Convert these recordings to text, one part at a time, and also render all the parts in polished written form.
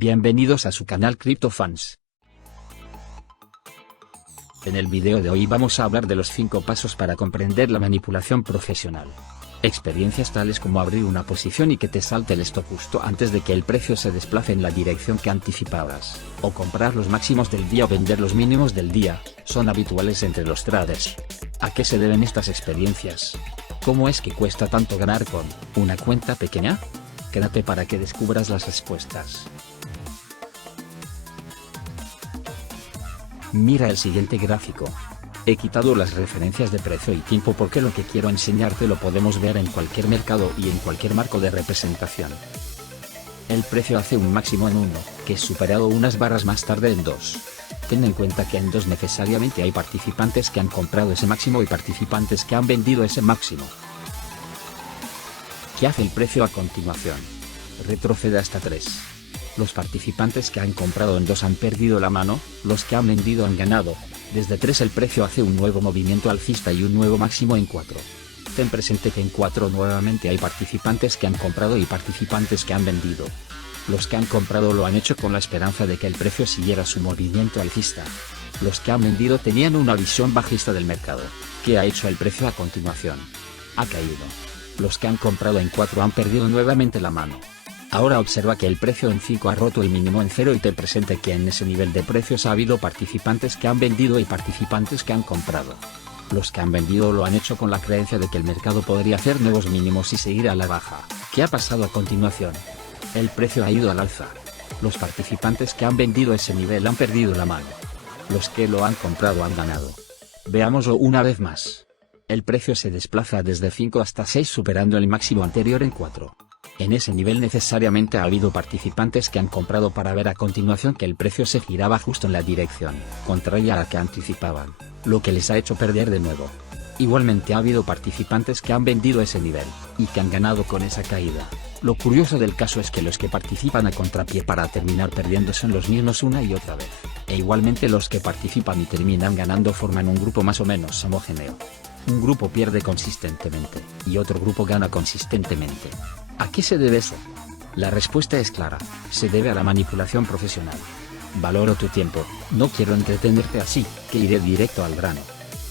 Bienvenidos a su canal CryptoFans. En el video de hoy vamos a hablar de los 5 pasos para comprender la manipulación profesional. Experiencias tales como abrir una posición y que te salte el stop justo antes de que el precio se desplace en la dirección que anticipabas, o comprar los máximos del día o vender los mínimos del día, son habituales entre los traders. ¿A qué se deben estas experiencias? ¿Cómo es que cuesta tanto ganar con una cuenta pequeña? Quédate para que descubras las respuestas. Mira el siguiente gráfico. He quitado las referencias de precio y tiempo porque lo que quiero enseñarte lo podemos ver en cualquier mercado y en cualquier marco de representación. El precio hace un máximo en 1, que es superado unas barras más tarde en 2. Ten en cuenta que en 2 necesariamente hay participantes que han comprado ese máximo y participantes que han vendido ese máximo. ¿Qué hace el precio a continuación? Retrocede hasta 3. Los participantes que han comprado en 2 han perdido la mano, los que han vendido han ganado. Desde 3 el precio hace un nuevo movimiento alcista y un nuevo máximo en 4. Ten presente que en 4 nuevamente hay participantes que han comprado y participantes que han vendido. Los que han comprado lo han hecho con la esperanza de que el precio siguiera su movimiento alcista. Los que han vendido tenían una visión bajista del mercado. ¿Qué ha hecho el precio a continuación? Ha caído. Los que han comprado en 4 han perdido nuevamente la mano. Ahora observa que el precio en 5 ha roto el mínimo en 0 y te presente que en ese nivel de precios ha habido participantes que han vendido y participantes que han comprado. Los que han vendido lo han hecho con la creencia de que el mercado podría hacer nuevos mínimos y seguir a la baja. ¿Qué ha pasado a continuación? El precio ha ido al alza. Los participantes que han vendido ese nivel han perdido la mano. Los que lo han comprado han ganado. Veámoslo una vez más. El precio se desplaza desde 5 hasta 6 superando el máximo anterior en 4. En ese nivel necesariamente ha habido participantes que han comprado para ver a continuación que el precio se giraba justo en la dirección contraria a la que anticipaban, lo que les ha hecho perder de nuevo. Igualmente ha habido participantes que han vendido ese nivel, y que han ganado con esa caída. Lo curioso del caso es que los que participan a contrapié para terminar perdiendo son los mismos una y otra vez, e igualmente los que participan y terminan ganando forman un grupo más o menos homogéneo. Un grupo pierde consistentemente, y otro grupo gana consistentemente. ¿A qué se debe eso? La respuesta es clara, se debe a la manipulación profesional. Valoro tu tiempo, no quiero entretenerte así, que iré directo al grano.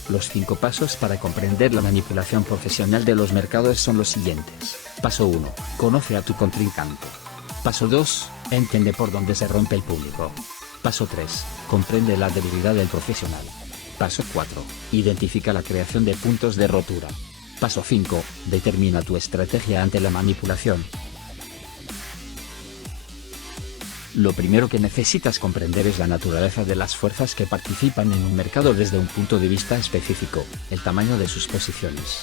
Los 5 pasos para comprender la manipulación profesional de los mercados son los siguientes. Paso 1, conoce a tu contrincante. Paso 2, entiende por dónde se rompe el público. Paso 3, comprende la debilidad del profesional. Paso 4, identifica la creación de puntos de rotura. Paso 5, determina tu estrategia ante la manipulación. Lo primero que necesitas comprender es la naturaleza de las fuerzas que participan en un mercado desde un punto de vista específico, el tamaño de sus posiciones.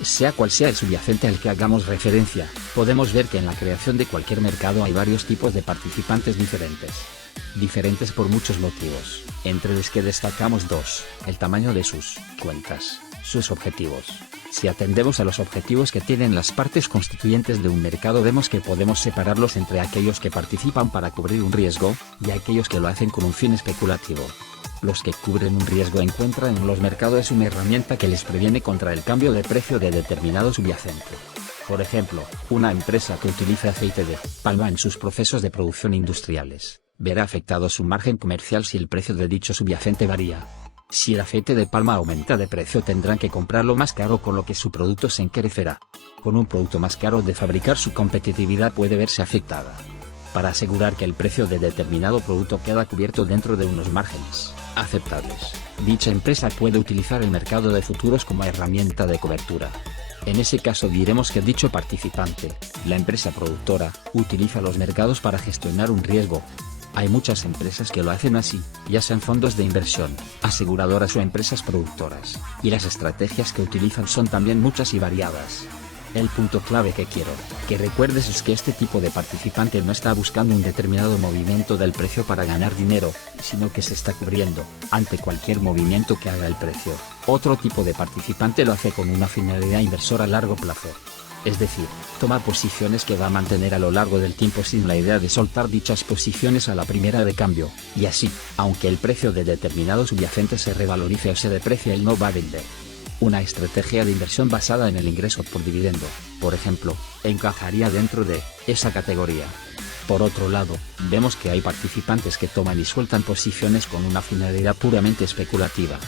Sea cual sea el subyacente al que hagamos referencia, podemos ver que en la creación de cualquier mercado hay varios tipos de participantes diferentes. Diferentes por muchos motivos, entre los que destacamos 2, el tamaño de sus cuentas, sus objetivos. Si atendemos a los objetivos que tienen las partes constituyentes de un mercado, vemos que podemos separarlos entre aquellos que participan para cubrir un riesgo, y aquellos que lo hacen con un fin especulativo. Los que cubren un riesgo encuentran en los mercados una herramienta que les previene contra el cambio de precio de determinado subyacente. Por ejemplo, una empresa que utiliza aceite de palma en sus procesos de producción industriales, verá afectado su margen comercial si el precio de dicho subyacente varía. Si el aceite de palma aumenta de precio, tendrán que comprarlo más caro, con lo que su producto se encarecerá. Con un producto más caro de fabricar, su competitividad puede verse afectada. Para asegurar que el precio de determinado producto queda cubierto dentro de unos márgenes aceptables, dicha empresa puede utilizar el mercado de futuros como herramienta de cobertura. En ese caso diremos que dicho participante, la empresa productora, utiliza los mercados para gestionar un riesgo. Hay muchas empresas que lo hacen así, ya sean fondos de inversión, aseguradoras o empresas productoras, y las estrategias que utilizan son también muchas y variadas. El punto clave que quiero que recuerdes es que este tipo de participante no está buscando un determinado movimiento del precio para ganar dinero, sino que se está cubriendo ante cualquier movimiento que haga el precio. Otro tipo de participante lo hace con una finalidad inversora a largo plazo. Es decir, toma posiciones que va a mantener a lo largo del tiempo sin la idea de soltar dichas posiciones a la primera de cambio, y así, aunque el precio de determinado subyacente se revalorice o se deprecie, él no va a vender. Una estrategia de inversión basada en el ingreso por dividendo, por ejemplo, encajaría dentro de esa categoría. Por otro lado, vemos que hay participantes que toman y sueltan posiciones con una finalidad puramente especulativa.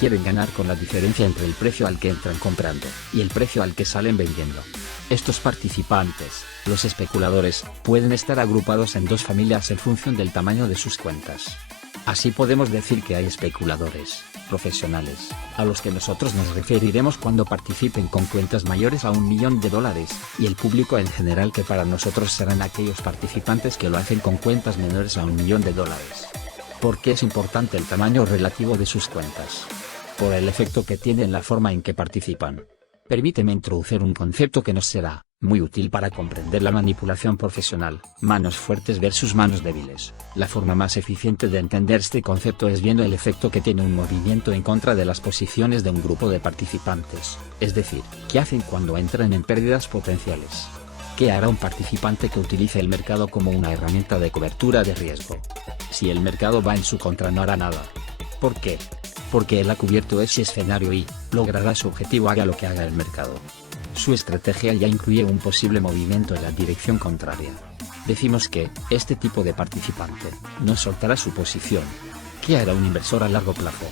Quieren ganar con la diferencia entre el precio al que entran comprando y el precio al que salen vendiendo. Estos participantes, los especuladores, pueden estar agrupados en dos familias en función del tamaño de sus cuentas. Así podemos decir que hay especuladores profesionales, a los que nosotros nos referiremos cuando participen con cuentas mayores a $1 millón, y el público en general, que para nosotros serán aquellos participantes que lo hacen con cuentas menores a $1 millón. ¿Por qué es importante el tamaño relativo de sus cuentas? Por el efecto que tiene en la forma en que participan. Permíteme introducir un concepto que nos será muy útil para comprender la manipulación profesional: manos fuertes versus manos débiles. La forma más eficiente de entender este concepto es viendo el efecto que tiene un movimiento en contra de las posiciones de un grupo de participantes, es decir, qué hacen cuando entran en pérdidas potenciales. ¿Qué hará un participante que utilice el mercado como una herramienta de cobertura de riesgo? Si el mercado va en su contra, no hará nada. ¿Por qué? Porque él ha cubierto ese escenario y logrará su objetivo haga lo que haga el mercado. Su estrategia ya incluye un posible movimiento en la dirección contraria. Decimos que este tipo de participante no soltará su posición. ¿Qué hará un inversor a largo plazo?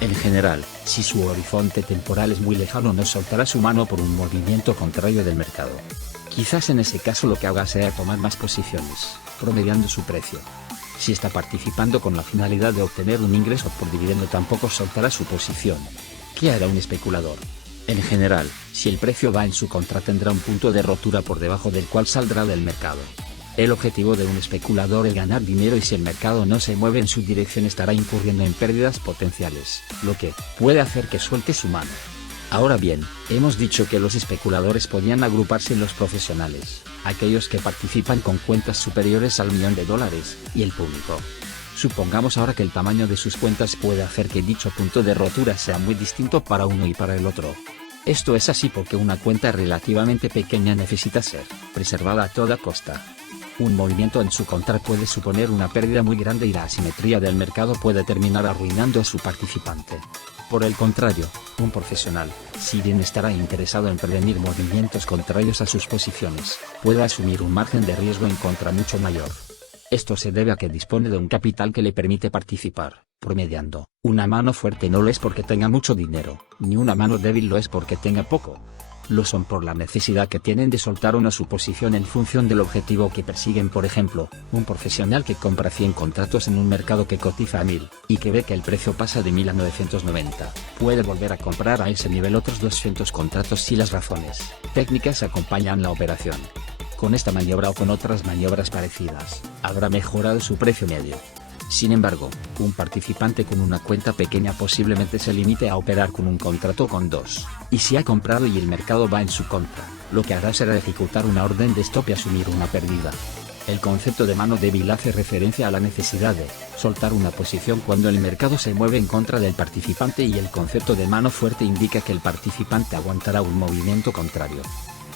En general, si su horizonte temporal es muy lejano, no soltará su mano por un movimiento contrario del mercado. Quizás en ese caso lo que haga sea tomar más posiciones, promediando su precio. Si está participando con la finalidad de obtener un ingreso por dividendo, tampoco soltará su posición. ¿Qué hará un especulador? En general, si el precio va en su contra, tendrá un punto de rotura por debajo del cual saldrá del mercado. El objetivo de un especulador es ganar dinero, y si el mercado no se mueve en su dirección estará incurriendo en pérdidas potenciales, lo que puede hacer que suelte su mano. Ahora bien, hemos dicho que los especuladores podían agruparse en los profesionales, aquellos que participan con cuentas superiores al $1 millón, y el público. Supongamos ahora que el tamaño de sus cuentas puede hacer que dicho punto de rotura sea muy distinto para uno y para el otro. Esto es así porque una cuenta relativamente pequeña necesita ser preservada a toda costa. Un movimiento en su contra puede suponer una pérdida muy grande, y la asimetría del mercado puede terminar arruinando a su participante. Por el contrario, un profesional, si bien estará interesado en prevenir movimientos contrarios a sus posiciones, puede asumir un margen de riesgo en contra mucho mayor. Esto se debe a que dispone de un capital que le permite participar, promediando. Una mano fuerte no lo es porque tenga mucho dinero, ni una mano débil lo es porque tenga poco. Lo son por la necesidad que tienen de soltar una suposición en función del objetivo que persiguen. Por ejemplo, un profesional que compra 100 contratos en un mercado que cotiza a 1000, y que ve que el precio pasa de 1000 a 990, puede volver a comprar a ese nivel otros 200 contratos si las razones técnicas acompañan la operación. Con esta maniobra o con otras maniobras parecidas, habrá mejorado su precio medio. Sin embargo, un participante con una cuenta pequeña posiblemente se limite a operar con un contrato con 2, y si ha comprado y el mercado va en su contra, lo que hará será ejecutar una orden de stop y asumir una pérdida. El concepto de mano débil hace referencia a la necesidad de soltar una posición cuando el mercado se mueve en contra del participante, y el concepto de mano fuerte indica que el participante aguantará un movimiento contrario.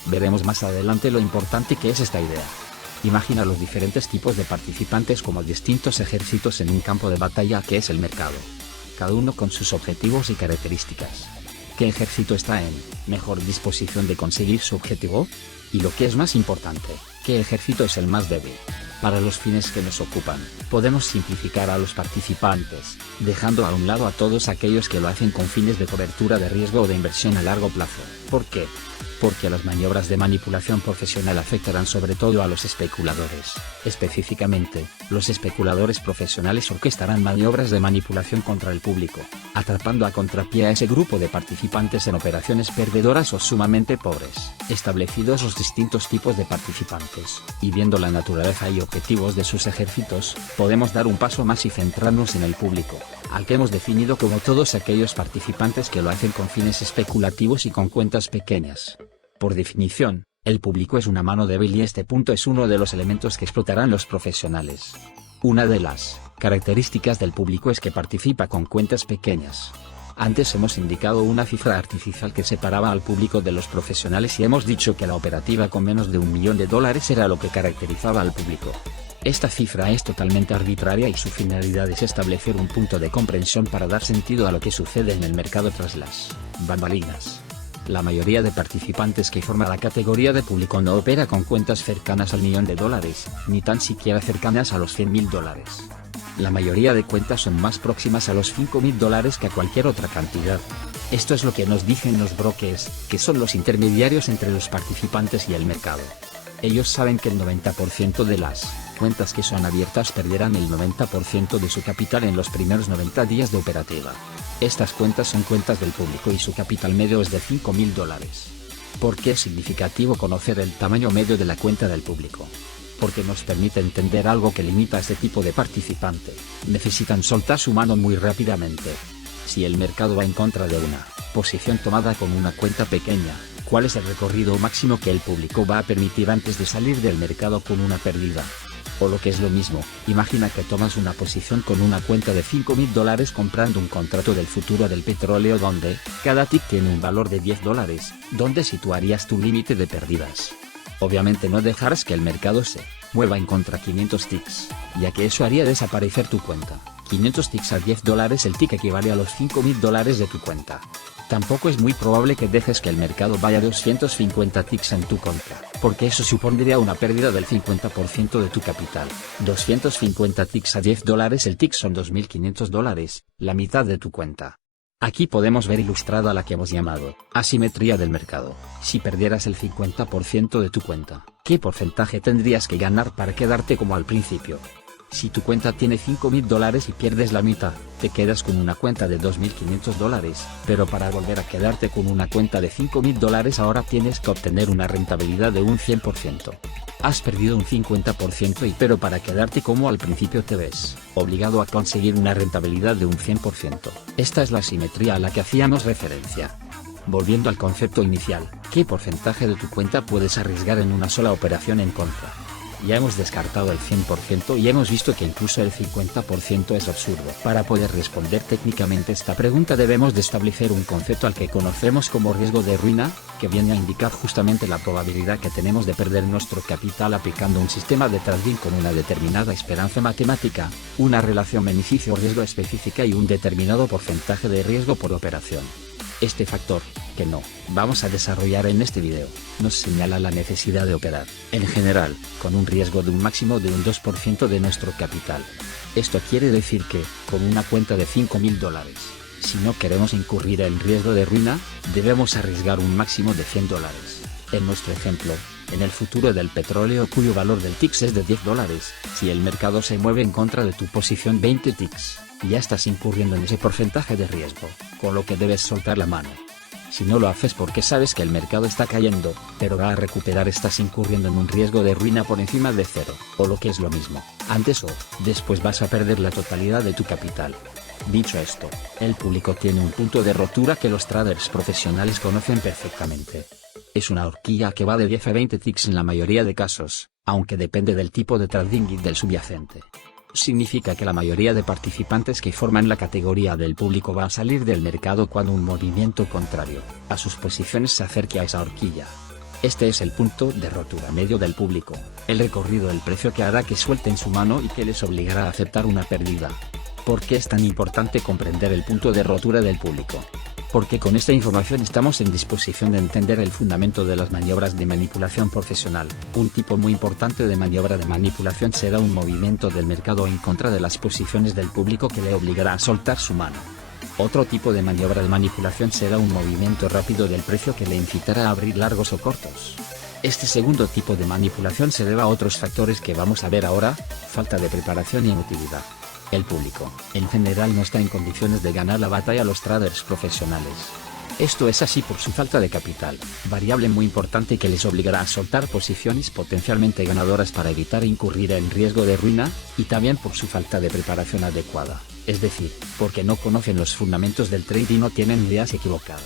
Veremos más adelante lo importante que es esta idea. Imagina los diferentes tipos de participantes como distintos ejércitos en un campo de batalla que es el mercado. Cada uno con sus objetivos y características. ¿Qué ejército está en mejor disposición de conseguir su objetivo? Y lo que es más importante, ¿qué ejército es el más débil? Para los fines que nos ocupan, podemos simplificar a los participantes, dejando a un lado a todos aquellos que lo hacen con fines de cobertura de riesgo o de inversión a largo plazo. ¿Por qué? Porque las maniobras de manipulación profesional afectarán sobre todo a los especuladores. Específicamente, los especuladores profesionales orquestarán maniobras de manipulación contra el público, atrapando a contrapié a ese grupo de participantes en operaciones perdedoras o sumamente pobres. Establecidos los distintos tipos de participantes, y viendo la naturaleza y objetivos de sus ejércitos, podemos dar un paso más y centrarnos en el público, al que hemos definido como todos aquellos participantes que lo hacen con fines especulativos y con cuentas pequeñas. Por definición, el público es una mano débil, y este punto es uno de los elementos que explotarán los profesionales. Una de las características del público es que participa con cuentas pequeñas. Antes hemos indicado una cifra artificial que separaba al público de los profesionales, y hemos dicho que la operativa con menos de $1 millón era lo que caracterizaba al público. Esta cifra es totalmente arbitraria, y su finalidad es establecer un punto de comprensión para dar sentido a lo que sucede en el mercado tras las bambalinas. La mayoría de participantes que forman la categoría de público no opera con cuentas cercanas al $1.000.000, ni tan siquiera cercanas a los $100.000. La mayoría de cuentas son más próximas a los $5.000 que a cualquier otra cantidad. Esto es lo que nos dicen los brokers, que son los intermediarios entre los participantes y el mercado. Ellos saben que el 90% de las cuentas que son abiertas perderán el 90% de su capital en los primeros 90 días de operativa. Estas cuentas son cuentas del público y su capital medio es de $5.000. ¿Por qué es significativo conocer el tamaño medio de la cuenta del público? Porque nos permite entender algo que limita a este tipo de participante. Necesitan soltar su mano muy rápidamente. Si el mercado va en contra de una posición tomada con una cuenta pequeña, ¿cuál es el recorrido máximo que el público va a permitir antes de salir del mercado con una pérdida? O lo que es lo mismo, imagina que tomas una posición con una cuenta de $5.000 comprando un contrato del futuro del petróleo donde cada tick tiene un valor de $10. ¿Dónde situarías tu límite de pérdidas? Obviamente no dejarás que el mercado se mueva en contra 500 ticks, ya que eso haría desaparecer tu cuenta. 500 ticks a $10, el tick equivale a los $5.000 de tu cuenta. Tampoco es muy probable que dejes que el mercado vaya a 250 ticks en tu contra, porque eso supondría una pérdida del 50% de tu capital. 250 ticks a $10, el tick son $2.500, la mitad de tu cuenta. Aquí podemos ver ilustrada la que hemos llamado asimetría del mercado. Si perdieras el 50% de tu cuenta, ¿qué porcentaje tendrías que ganar para quedarte como al principio? Si tu cuenta tiene $5.000 y pierdes la mitad, te quedas con una cuenta de $2.500, pero para volver a quedarte con una cuenta de $5.000 ahora tienes que obtener una rentabilidad de un 100%. Has perdido un 50% pero para quedarte como al principio te ves obligado a conseguir una rentabilidad de un 100%. Esta es la simetría a la que hacíamos referencia. Volviendo al concepto inicial, ¿qué porcentaje de tu cuenta puedes arriesgar en una sola operación en contra? Ya hemos descartado el 100% y hemos visto que incluso el 50% es absurdo. Para poder responder técnicamente esta pregunta debemos de establecer un concepto al que conocemos como riesgo de ruina, que viene a indicar justamente la probabilidad que tenemos de perder nuestro capital aplicando un sistema de trading con una determinada esperanza matemática, una relación beneficio-riesgo específica y un determinado porcentaje de riesgo por operación. Este factor, que no vamos a desarrollar en este video, nos señala la necesidad de operar, en general, con un riesgo de un máximo de un 2% de nuestro capital. Esto quiere decir que, con una cuenta de $5.000, si no queremos incurrir en riesgo de ruina, debemos arriesgar un máximo de $100. En nuestro ejemplo, en el futuro del petróleo cuyo valor del TIX es de $10, si el mercado se mueve en contra de tu posición 20 TIX, ya estás incurriendo en ese porcentaje de riesgo, con lo que debes soltar la mano. Si no lo haces porque sabes que el mercado está cayendo, pero va a recuperar, estás incurriendo en un riesgo de ruina por encima de cero, o lo que es lo mismo, antes o después vas a perder la totalidad de tu capital. Dicho esto, el público tiene un punto de rotura que los traders profesionales conocen perfectamente. Es una horquilla que va de 10 a 20 ticks en la mayoría de casos, aunque depende del tipo de trading y del subyacente. Significa que la mayoría de participantes que forman la categoría del público va a salir del mercado cuando un movimiento contrario a sus posiciones se acerque a esa horquilla. Este es el punto de rotura medio del público, el recorrido del precio que hará que suelten su mano y que les obligará a aceptar una pérdida. ¿Por qué es tan importante comprender el punto de rotura del público? Porque con esta información estamos en disposición de entender el fundamento de las maniobras de manipulación profesional. Un tipo muy importante de maniobra de manipulación será un movimiento del mercado en contra de las posiciones del público que le obligará a soltar su mano. Otro tipo de maniobra de manipulación será un movimiento rápido del precio que le incitará a abrir largos o cortos. Este segundo tipo de manipulación se debe a otros factores que vamos a ver ahora: falta de preparación y emotividad. El público, en general, no está en condiciones de ganar la batalla a los traders profesionales. Esto es así por su falta de capital, variable muy importante que les obligará a soltar posiciones potencialmente ganadoras para evitar incurrir en riesgo de ruina, y también por su falta de preparación adecuada, es decir, porque no conocen los fundamentos del trade y no tienen ideas equivocadas.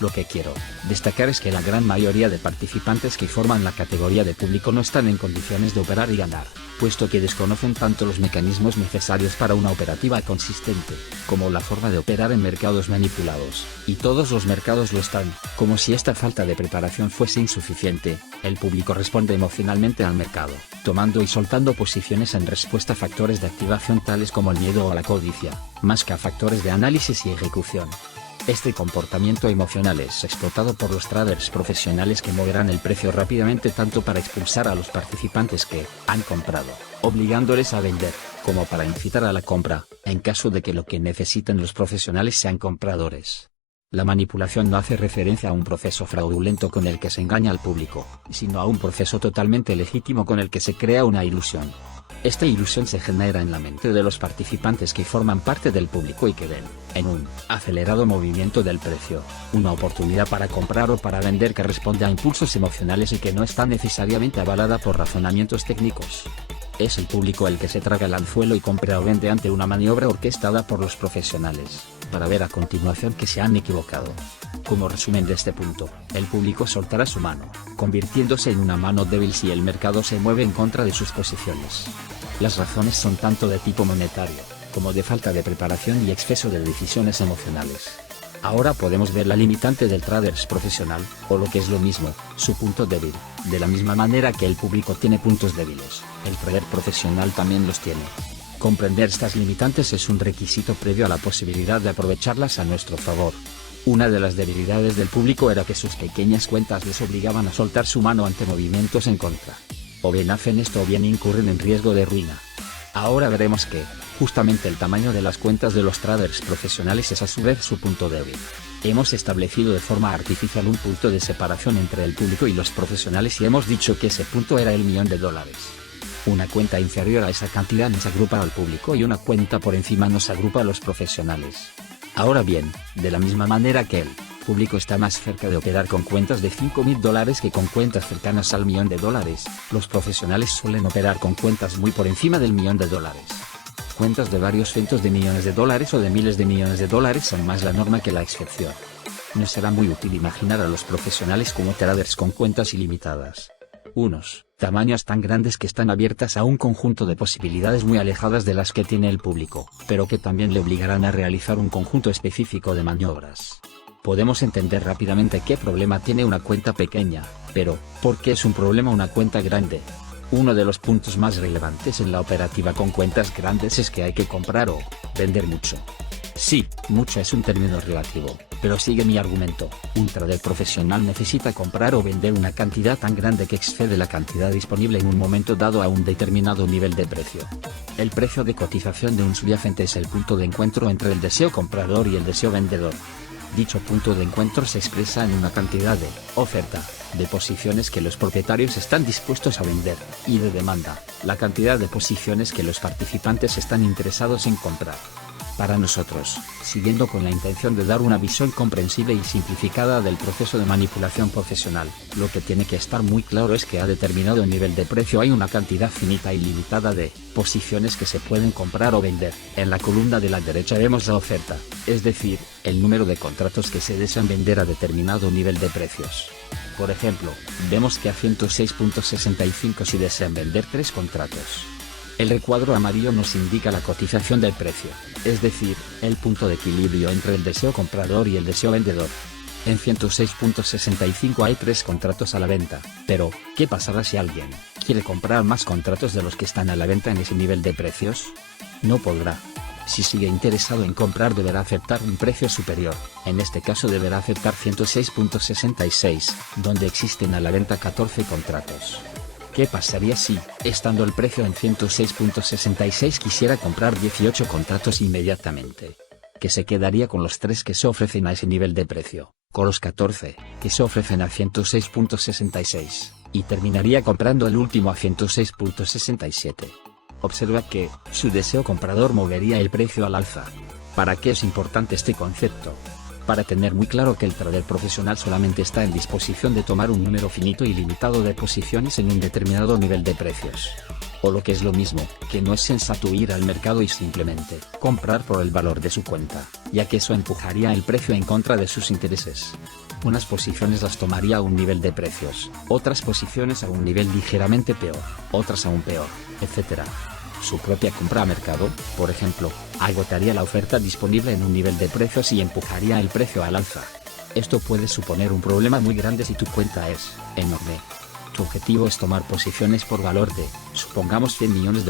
Lo que quiero destacar es que la gran mayoría de participantes que forman la categoría de público no están en condiciones de operar y ganar, puesto que desconocen tanto los mecanismos necesarios para una operativa consistente, como la forma de operar en mercados manipulados, y todos los mercados lo están. Como si esta falta de preparación fuese insuficiente, el público responde emocionalmente al mercado, tomando y soltando posiciones en respuesta a factores de activación tales como el miedo o la codicia, más que a factores de análisis y ejecución. Este comportamiento emocional es explotado por los traders profesionales que moverán el precio rápidamente tanto para expulsar a los participantes que han comprado, obligándoles a vender, como para incitar a la compra, en caso de que lo que necesiten los profesionales sean compradores. La manipulación no hace referencia a un proceso fraudulento con el que se engaña al público, sino a un proceso totalmente legítimo con el que se crea una ilusión. Esta ilusión se genera en la mente de los participantes que forman parte del público y que ven, en un acelerado movimiento del precio, una oportunidad para comprar o para vender que responde a impulsos emocionales y que no está necesariamente avalada por razonamientos técnicos. Es el público el que se traga el anzuelo y compra o vende ante una maniobra orquestada por los profesionales, para ver a continuación que se han equivocado. Como resumen de este punto, el público soltará su mano, convirtiéndose en una mano débil si el mercado se mueve en contra de sus posiciones. Las razones son tanto de tipo monetario, como de falta de preparación y exceso de decisiones emocionales. Ahora podemos ver la limitante del trader profesional, o lo que es lo mismo, su punto débil. De la misma manera que el público tiene puntos débiles, el trader profesional también los tiene. Comprender estas limitantes es un requisito previo a la posibilidad de aprovecharlas a nuestro favor. Una de las debilidades del público era que sus pequeñas cuentas les obligaban a soltar su mano ante movimientos en contra. O bien hacen esto o bien incurren en riesgo de ruina. Ahora veremos que, justamente el tamaño de las cuentas de los traders profesionales es a su vez su punto débil. Hemos establecido de forma artificial un punto de separación entre el público y los profesionales y hemos dicho que ese punto era el $1.000.000. Una cuenta inferior a esa cantidad nos agrupa al público y una cuenta por encima nos agrupa a los profesionales. Ahora bien, de la misma manera que el público está más cerca de operar con cuentas de $5.000 que con cuentas cercanas al $1.000.000, los profesionales suelen operar con cuentas muy por encima del $1.000.000. Cuentas de varios cientos de millones de dólares o de miles de millones de dólares son más la norma que la excepción. No será muy útil imaginar a los profesionales como traders con cuentas ilimitadas. Unos tamaños tan grandes que están abiertas a un conjunto de posibilidades muy alejadas de las que tiene el público, pero que también le obligarán a realizar un conjunto específico de maniobras. Podemos entender rápidamente qué problema tiene una cuenta pequeña, pero, ¿por qué es un problema una cuenta grande? Uno de los puntos más relevantes en la operativa con cuentas grandes es que hay que comprar o vender mucho. Sí, mucho es un término relativo, pero sigue mi argumento, un trader profesional necesita comprar o vender una cantidad tan grande que excede la cantidad disponible en un momento dado a un determinado nivel de precio. El precio de cotización de un subyacente es el punto de encuentro entre el deseo comprador y el deseo vendedor. Dicho punto de encuentro se expresa en una cantidad de oferta, de posiciones que los propietarios están dispuestos a vender, y de demanda, la cantidad de posiciones que los participantes están interesados en comprar. Para nosotros, siguiendo con la intención de dar una visión comprensible y simplificada del proceso de manipulación profesional, lo que tiene que estar muy claro es que a determinado nivel de precio hay una cantidad finita y limitada de posiciones que se pueden comprar o vender. En la columna de la derecha vemos la oferta, es decir, el número de contratos que se desean vender a determinado nivel de precios. Por ejemplo, vemos que a 106.65 se desean vender 3 contratos. El recuadro amarillo nos indica la cotización del precio, es decir, el punto de equilibrio entre el deseo comprador y el deseo vendedor. En 106.65 hay 3 contratos a la venta, pero, ¿qué pasará si alguien quiere comprar más contratos de los que están a la venta en ese nivel de precios? No podrá. Si sigue interesado en comprar deberá aceptar un precio superior, en este caso deberá aceptar 106.66, donde existen a la venta 14 contratos. ¿Qué pasaría si, estando el precio en 106.66 quisiera comprar 18 contratos inmediatamente? Que se quedaría con los 3 que se ofrecen a ese nivel de precio, con los 14, que se ofrecen a 106.66, y terminaría comprando el último a 106.67. Observa que, su deseo comprador movería el precio al alza. ¿Para qué es importante este concepto? Para tener muy claro que el trader profesional solamente está en disposición de tomar un número finito y limitado de posiciones en un determinado nivel de precios. O lo que es lo mismo, que no es sensato ir al mercado y simplemente comprar por el valor de su cuenta, ya que eso empujaría el precio en contra de sus intereses. Unas posiciones las tomaría a un nivel de precios, otras posiciones a un nivel ligeramente peor, otras aún peor, etc. Su propia compra a mercado, por ejemplo, agotaría la oferta disponible en un nivel de precios y empujaría el precio al alza. Esto puede suponer un problema muy grande si tu cuenta es enorme. Tu objetivo es tomar posiciones por valor de, supongamos, $100 millones,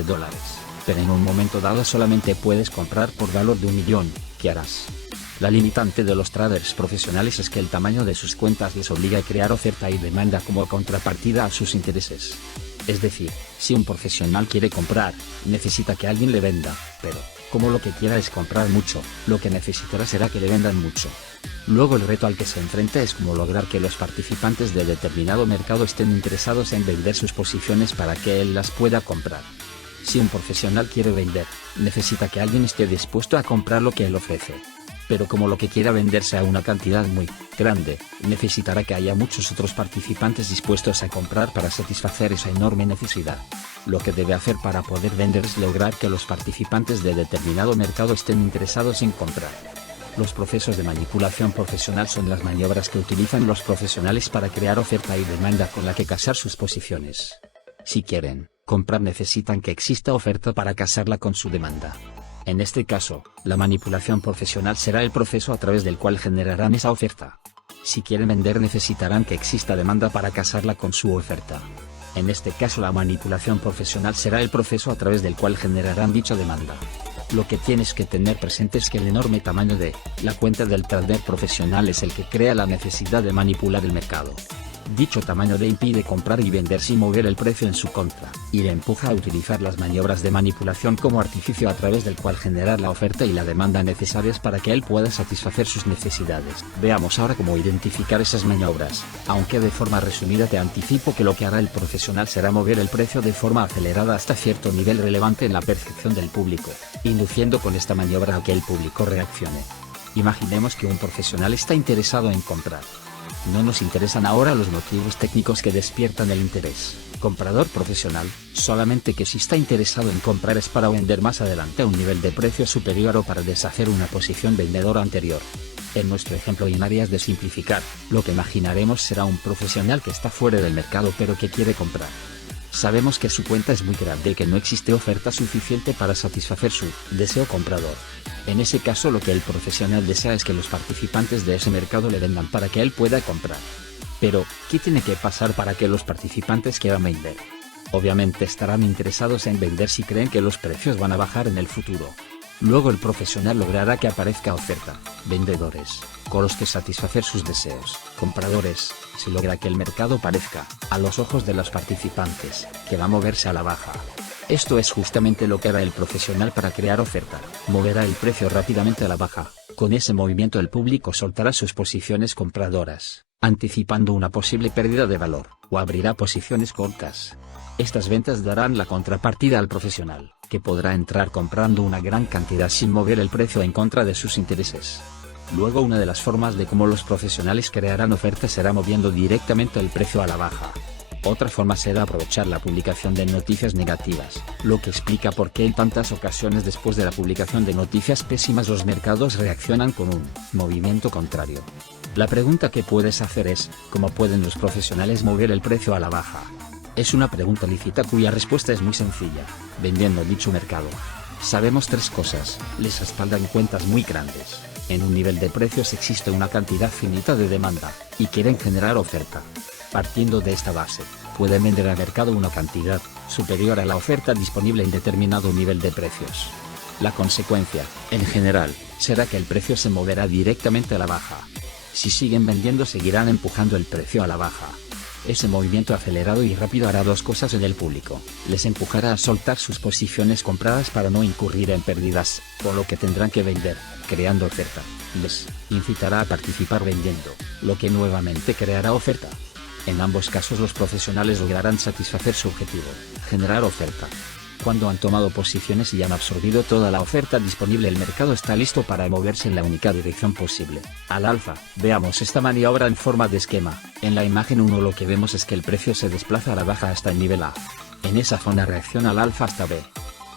pero en un momento dado solamente puedes comprar por valor de $1 millón. ¿Qué harás? La limitante de los traders profesionales es que el tamaño de sus cuentas les obliga a crear oferta y demanda como contrapartida a sus intereses. Es decir, si un profesional quiere comprar, necesita que alguien le venda, pero, como lo que quiera es comprar mucho, lo que necesitará será que le vendan mucho. Luego el reto al que se enfrenta es cómo lograr que los participantes de determinado mercado estén interesados en vender sus posiciones para que él las pueda comprar. Si un profesional quiere vender, necesita que alguien esté dispuesto a comprar lo que él ofrece. Pero como lo que quiera venderse a una cantidad muy grande, necesitará que haya muchos otros participantes dispuestos a comprar para satisfacer esa enorme necesidad. Lo que debe hacer para poder vender es lograr que los participantes de determinado mercado estén interesados en comprar. Los procesos de manipulación profesional son las maniobras que utilizan los profesionales para crear oferta y demanda con la que casar sus posiciones. Si quieren comprar, necesitan que exista oferta para casarla con su demanda. En este caso, la manipulación profesional será el proceso a través del cual generarán esa oferta. Si quieren vender, necesitarán que exista demanda para casarla con su oferta. En este caso, la manipulación profesional será el proceso a través del cual generarán dicha demanda. Lo que tienes que tener presente es que el enorme tamaño de la cuenta del trader profesional es el que crea la necesidad de manipular el mercado. Dicho tamaño le impide comprar y vender sin mover el precio en su contra, y le empuja a utilizar las maniobras de manipulación como artificio a través del cual generar la oferta y la demanda necesarias para que él pueda satisfacer sus necesidades. Veamos ahora cómo identificar esas maniobras, aunque de forma resumida te anticipo que lo que hará el profesional será mover el precio de forma acelerada hasta cierto nivel relevante en la percepción del público, induciendo con esta maniobra a que el público reaccione. Imaginemos que un profesional está interesado en comprar. No nos interesan ahora los motivos técnicos que despiertan el interés comprador profesional, solamente que si está interesado en comprar es para vender más adelante a un nivel de precio superior o para deshacer una posición vendedora anterior. En nuestro ejemplo y en áreas de simplificar, lo que imaginaremos será un profesional que está fuera del mercado pero que quiere comprar. Sabemos que su cuenta es muy grande y que no existe oferta suficiente para satisfacer su deseo comprador. En ese caso, lo que el profesional desea es que los participantes de ese mercado le vendan para que él pueda comprar. Pero, ¿qué tiene que pasar para que los participantes quieran vender? Obviamente estarán interesados en vender si creen que los precios van a bajar en el futuro. Luego el profesional logrará que aparezca oferta, vendedores, con los que satisfacer sus deseos, compradores, si logra que el mercado parezca, a los ojos de los participantes, que va a moverse a la baja. Esto es justamente lo que hará el profesional para crear oferta, moverá el precio rápidamente a la baja. Con ese movimiento el público soltará sus posiciones compradoras, anticipando una posible pérdida de valor, o abrirá posiciones cortas. Estas ventas darán la contrapartida al profesional, que podrá entrar comprando una gran cantidad sin mover el precio en contra de sus intereses. Luego, una de las formas de cómo los profesionales crearán ofertas será moviendo directamente el precio a la baja. Otra forma será aprovechar la publicación de noticias negativas, lo que explica por qué en tantas ocasiones después de la publicación de noticias pésimas los mercados reaccionan con un movimiento contrario. La pregunta que puedes hacer es, ¿cómo pueden los profesionales mover el precio a la baja? Es una pregunta lícita cuya respuesta es muy sencilla: vendiendo dicho mercado. Sabemos tres cosas: les respaldan cuentas muy grandes, en un nivel de precios existe una cantidad finita de demanda, y quieren generar oferta. Partiendo de esta base, pueden vender al mercado una cantidad superior a la oferta disponible en determinado nivel de precios. La consecuencia, en general, será que el precio se moverá directamente a la baja. Si siguen vendiendo, seguirán empujando el precio a la baja. Ese movimiento acelerado y rápido hará dos cosas en el público: les empujará a soltar sus posiciones compradas para no incurrir en pérdidas, por lo que tendrán que vender, creando oferta. Les incitará a participar vendiendo, lo que nuevamente creará oferta. En ambos casos los profesionales lograrán satisfacer su objetivo: generar oferta. Cuando han tomado posiciones y han absorbido toda la oferta disponible, el mercado está listo para moverse en la única dirección posible, al alza. Veamos esta maniobra en forma de esquema. En la imagen 1 lo que vemos es que el precio se desplaza a la baja hasta el nivel A. En esa zona reacciona al alza hasta B.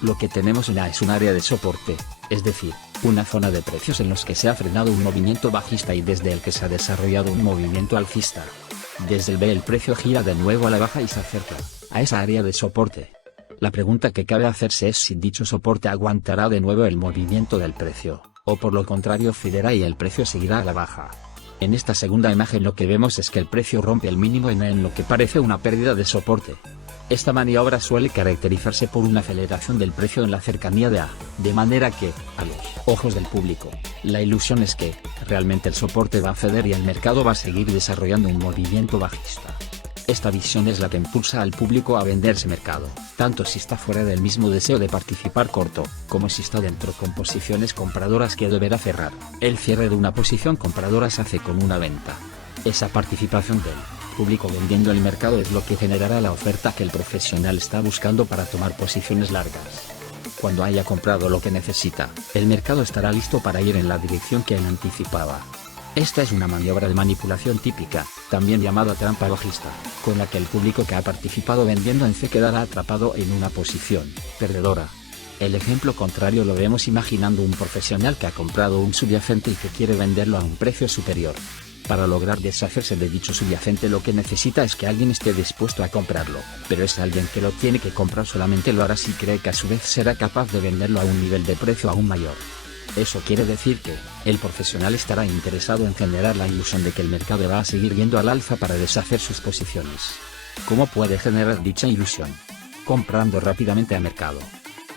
Lo que tenemos en A es un área de soporte, es decir, una zona de precios en los que se ha frenado un movimiento bajista y desde el que se ha desarrollado un movimiento alcista. Desde el B el precio gira de nuevo a la baja y se acerca a esa área de soporte. La pregunta que cabe hacerse es si dicho soporte aguantará de nuevo el movimiento del precio, o por lo contrario cederá y el precio seguirá a la baja. En esta segunda imagen lo que vemos es que el precio rompe el mínimo en lo que parece una pérdida de soporte. Esta maniobra suele caracterizarse por una aceleración del precio en la cercanía de A, de manera que, a los ojos del público, la ilusión es que, realmente el soporte va a ceder y el mercado va a seguir desarrollando un movimiento bajista. Esta visión es la que impulsa al público a venderse mercado, tanto si está fuera del mismo deseo de participar corto, como si está dentro con posiciones compradoras que deberá cerrar. El cierre de una posición compradora se hace con una venta. Esa participación del público vendiendo el mercado es lo que generará la oferta que el profesional está buscando para tomar posiciones largas. Cuando haya comprado lo que necesita, el mercado estará listo para ir en la dirección que él anticipaba. Esta es una maniobra de manipulación típica, también llamada trampa bajista, con la que el público que ha participado vendiendo en C quedará atrapado en una posición perdedora. El ejemplo contrario lo vemos imaginando un profesional que ha comprado un subyacente y que quiere venderlo a un precio superior. Para lograr deshacerse de dicho subyacente lo que necesita es que alguien esté dispuesto a comprarlo, pero ese alguien que lo tiene que comprar solamente lo hará si cree que a su vez será capaz de venderlo a un nivel de precio aún mayor. Eso quiere decir que, el profesional estará interesado en generar la ilusión de que el mercado va a seguir yendo al alza para deshacer sus posiciones. ¿Cómo puede generar dicha ilusión? Comprando rápidamente a mercado.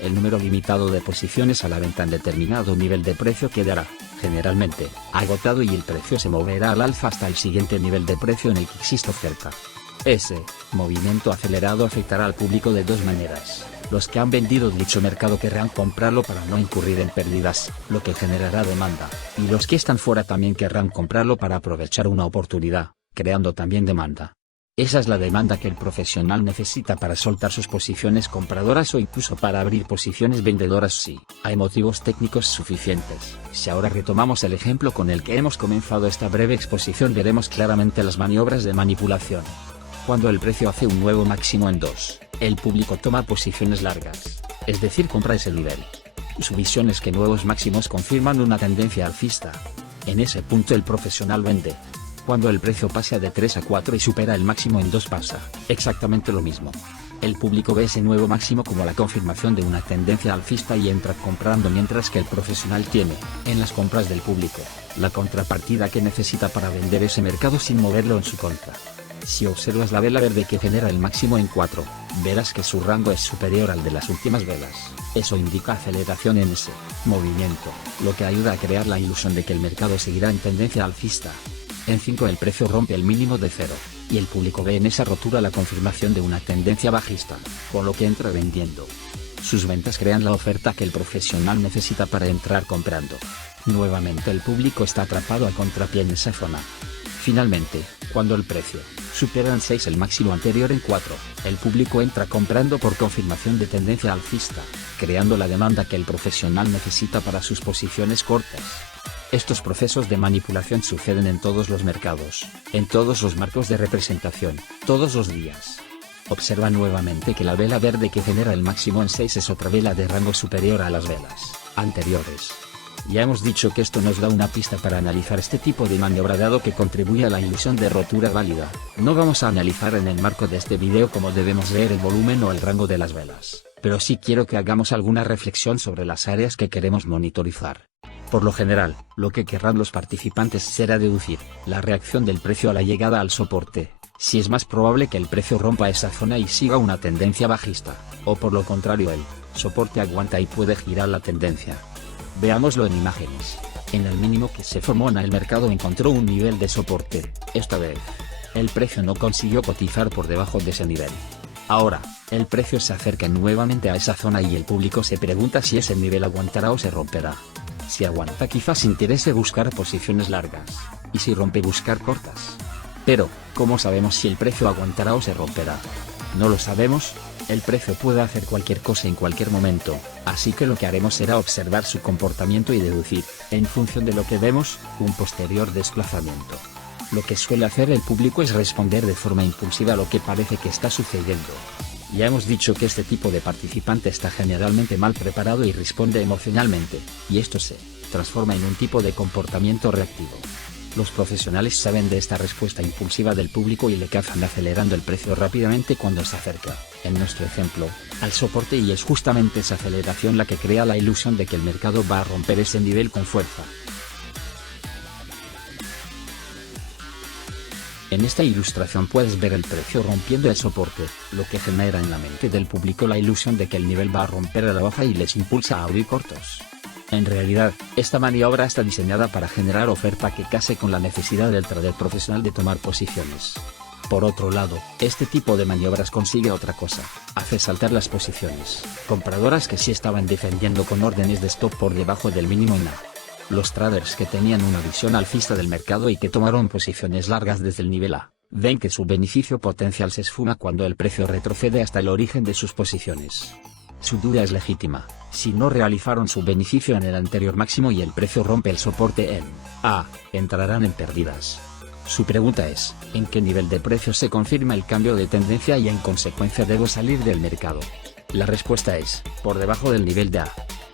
El número limitado de posiciones a la venta en determinado nivel de precio quedará, generalmente, agotado y el precio se moverá al alza hasta el siguiente nivel de precio en el que exista oferta. Ese movimiento acelerado afectará al público de dos maneras. Los que han vendido dicho mercado querrán comprarlo para no incurrir en pérdidas, lo que generará demanda, y los que están fuera también querrán comprarlo para aprovechar una oportunidad, creando también demanda. Esa es la demanda que el profesional necesita para soltar sus posiciones compradoras o incluso para abrir posiciones vendedoras si hay motivos técnicos suficientes. Si ahora retomamos el ejemplo con el que hemos comenzado esta breve exposición, veremos claramente las maniobras de manipulación. Cuando el precio hace un nuevo máximo en 2, el público toma posiciones largas, es decir, compra ese nivel. Su visión es que nuevos máximos confirman una tendencia alcista. En ese punto el profesional vende. Cuando el precio pasa de 3 a 4 y supera el máximo en 2 pasa exactamente lo mismo. El público ve ese nuevo máximo como la confirmación de una tendencia alcista y entra comprando, mientras que el profesional tiene, en las compras del público, la contrapartida que necesita para vender ese mercado sin moverlo en su contra. Si observas la vela verde que genera el máximo en 4, verás que su rango es superior al de las últimas velas. Eso indica aceleración en ese movimiento, lo que ayuda a crear la ilusión de que el mercado seguirá en tendencia alcista. En 5 el precio rompe el mínimo de 0, y el público ve en esa rotura la confirmación de una tendencia bajista, con lo que entra vendiendo. Sus ventas crean la oferta que el profesional necesita para entrar comprando. Nuevamente el público está atrapado a contrapié en esa zona. Finalmente, cuando el precio supera en 6 el máximo anterior en 4, el público entra comprando por confirmación de tendencia alcista, creando la demanda que el profesional necesita para sus posiciones cortas. Estos procesos de manipulación suceden en todos los mercados, en todos los marcos de representación, todos los días. Observa nuevamente que la vela verde que genera el máximo en 6 es otra vela de rango superior a las velas anteriores. Ya hemos dicho que esto nos da una pista para analizar este tipo de maniobra, dado que contribuye a la ilusión de rotura válida. No vamos a analizar en el marco de este video cómo debemos leer el volumen o el rango de las velas, pero sí quiero que hagamos alguna reflexión sobre las áreas que queremos monitorizar. Por lo general, lo que querrán los participantes será deducir la reacción del precio a la llegada al soporte, si es más probable que el precio rompa esa zona y siga una tendencia bajista, o por lo contrario el soporte aguanta y puede girar la tendencia. Veámoslo en imágenes. En el mínimo que se formó en el mercado encontró un nivel de soporte. Esta vez, el precio no consiguió cotizar por debajo de ese nivel. Ahora, el precio se acerca nuevamente a esa zona y el público se pregunta si ese nivel aguantará o se romperá. Si aguanta, quizás interese buscar posiciones largas, y si rompe, buscar cortas. Pero, ¿cómo sabemos si el precio aguantará o se romperá? No lo sabemos. El precio puede hacer cualquier cosa en cualquier momento, así que lo que haremos será observar su comportamiento y deducir, en función de lo que vemos, un posterior desplazamiento. Lo que suele hacer el público es responder de forma impulsiva a lo que parece que está sucediendo. Ya hemos dicho que este tipo de participante está generalmente mal preparado y responde emocionalmente, y esto se transforma en un tipo de comportamiento reactivo. Los profesionales saben de esta respuesta impulsiva del público y le cazan acelerando el precio rápidamente cuando se acerca, en nuestro ejemplo, al soporte, y es justamente esa aceleración la que crea la ilusión de que el mercado va a romper ese nivel con fuerza. En esta ilustración puedes ver el precio rompiendo el soporte, lo que genera en la mente del público la ilusión de que el nivel va a romper a la baja y les impulsa a abrir cortos. En realidad, esta maniobra está diseñada para generar oferta que case con la necesidad del trader profesional de tomar posiciones. Por otro lado, este tipo de maniobras consigue otra cosa: hace saltar las posiciones compradoras que sí estaban defendiendo con órdenes de stop por debajo del mínimo en A. Los traders que tenían una visión alcista del mercado y que tomaron posiciones largas desde el nivel A, ven que su beneficio potencial se esfuma cuando el precio retrocede hasta el origen de sus posiciones. Su duda es legítima: si no realizaron su beneficio en el anterior máximo y el precio rompe el soporte en A, entrarán en pérdidas. Su pregunta es: ¿en qué nivel de precio se confirma el cambio de tendencia y en consecuencia debo salir del mercado? La respuesta es: por debajo del nivel de A.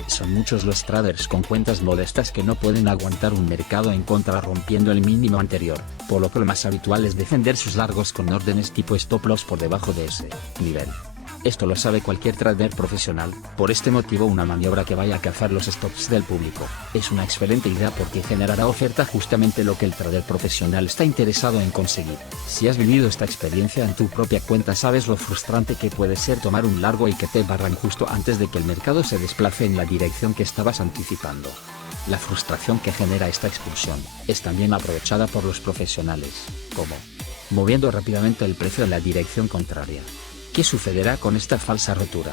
Son muchos los traders con cuentas modestas que no pueden aguantar un mercado en contra rompiendo el mínimo anterior, por lo que lo más habitual es defender sus largos con órdenes tipo stop loss por debajo de ese nivel. Esto lo sabe cualquier trader profesional. Por este motivo, una maniobra que vaya a cazar los stops del público es una excelente idea porque generará oferta, justamente lo que el trader profesional está interesado en conseguir. Si has vivido esta experiencia en tu propia cuenta, sabes lo frustrante que puede ser tomar un largo y que te barran justo antes de que el mercado se desplace en la dirección que estabas anticipando. La frustración que genera esta expulsión es también aprovechada por los profesionales, como moviendo rápidamente el precio en la dirección contraria. ¿Qué sucederá con esta falsa rotura?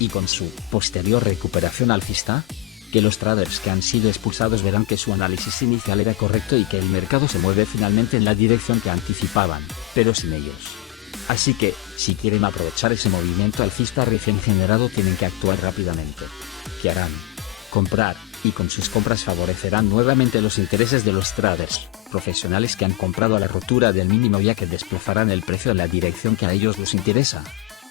¿Y con su posterior recuperación alcista? Que los traders que han sido expulsados verán que su análisis inicial era correcto y que el mercado se mueve finalmente en la dirección que anticipaban, pero sin ellos. Así que, si quieren aprovechar ese movimiento alcista recién generado, tienen que actuar rápidamente. ¿Qué harán? Comprar, y con sus compras favorecerán nuevamente los intereses de los traders profesionales que han comprado a la rotura del mínimo, ya que desplazarán el precio en la dirección que a ellos les interesa.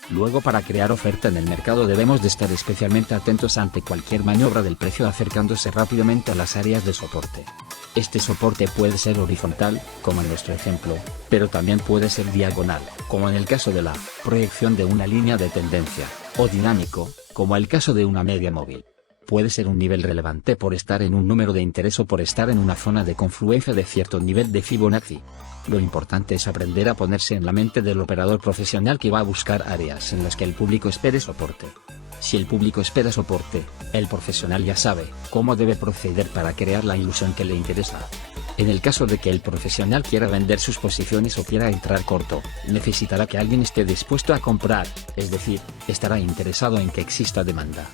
Luego, para crear oferta en el mercado debemos de estar especialmente atentos ante cualquier maniobra del precio acercándose rápidamente a las áreas de soporte. Este soporte puede ser horizontal, como en nuestro ejemplo, pero también puede ser diagonal, como en el caso de la proyección de una línea de tendencia, o dinámico, como el caso de una media móvil. Puede ser un nivel relevante por estar en un número de interés o por estar en una zona de confluencia de cierto nivel de Fibonacci. Lo importante es aprender a ponerse en la mente del operador profesional que va a buscar áreas en las que el público espere soporte. Si el público espera soporte, el profesional ya sabe cómo debe proceder para crear la ilusión que le interesa. En el caso de que el profesional quiera vender sus posiciones o quiera entrar corto, necesitará que alguien esté dispuesto a comprar, es decir, estará interesado en que exista demanda.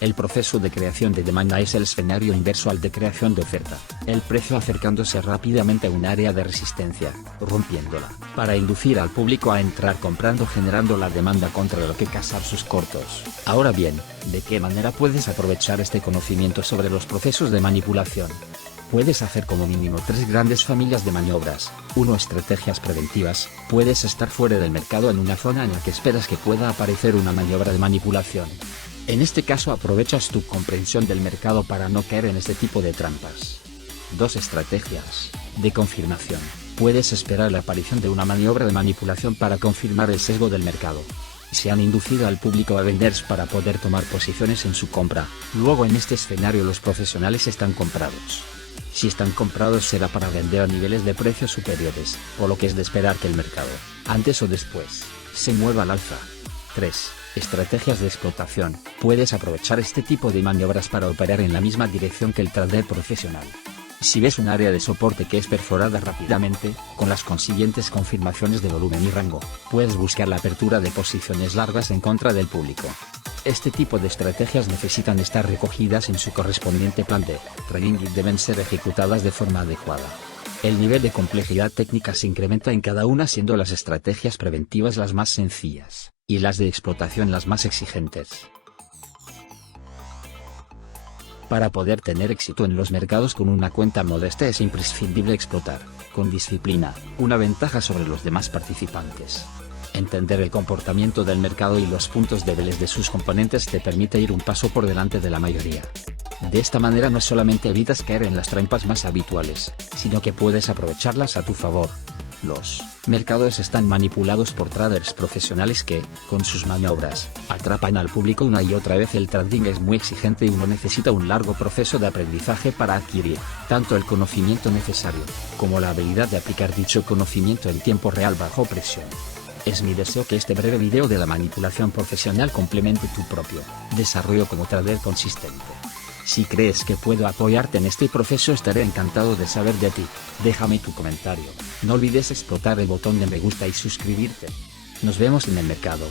El proceso de creación de demanda es el escenario inverso al de creación de oferta, el precio acercándose rápidamente a un área de resistencia, rompiéndola, para inducir al público a entrar comprando, generando la demanda contra lo que cazar sus cortos. Ahora bien, ¿de qué manera puedes aprovechar este conocimiento sobre los procesos de manipulación? Puedes hacer como mínimo 3 grandes familias de maniobras. 1. Estrategias preventivas. Puedes estar fuera del mercado en una zona en la que esperas que pueda aparecer una maniobra de manipulación. En este caso aprovechas tu comprensión del mercado para no caer en este tipo de trampas. 2. Estrategias de confirmación. Puedes esperar la aparición de una maniobra de manipulación para confirmar el sesgo del mercado. Se han inducido al público a vender para poder tomar posiciones en su compra. Luego, en este escenario los profesionales están comprados. Si están comprados será para vender a niveles de precios superiores, por lo que es de esperar que el mercado, antes o después, se mueva al alza. 3. Estrategias de explotación. Puedes aprovechar este tipo de maniobras para operar en la misma dirección que el trader profesional. Si ves un área de soporte que es perforada rápidamente, con las consiguientes confirmaciones de volumen y rango, puedes buscar la apertura de posiciones largas en contra del público. Este tipo de estrategias necesitan estar recogidas en su correspondiente plan de trading y deben ser ejecutadas de forma adecuada. El nivel de complejidad técnica se incrementa en cada una, siendo las estrategias preventivas las más sencillas, y las de explotación las más exigentes. Para poder tener éxito en los mercados con una cuenta modesta es imprescindible explotar, con disciplina, una ventaja sobre los demás participantes. Entender el comportamiento del mercado y los puntos débiles de sus componentes te permite ir un paso por delante de la mayoría. De esta manera no solamente evitas caer en las trampas más habituales, sino que puedes aprovecharlas a tu favor. Los mercados están manipulados por traders profesionales que, con sus maniobras, atrapan al público una y otra vez. El trading es muy exigente y uno necesita un largo proceso de aprendizaje para adquirir tanto el conocimiento necesario, como la habilidad de aplicar dicho conocimiento en tiempo real bajo presión. Es mi deseo que este breve video de la manipulación profesional complemente tu propio desarrollo como trader consistente. Si crees que puedo apoyarte en este proceso, estaré encantado de saber de ti. Déjame tu comentario. No olvides explotar el botón de me gusta y suscribirte. Nos vemos en el mercado.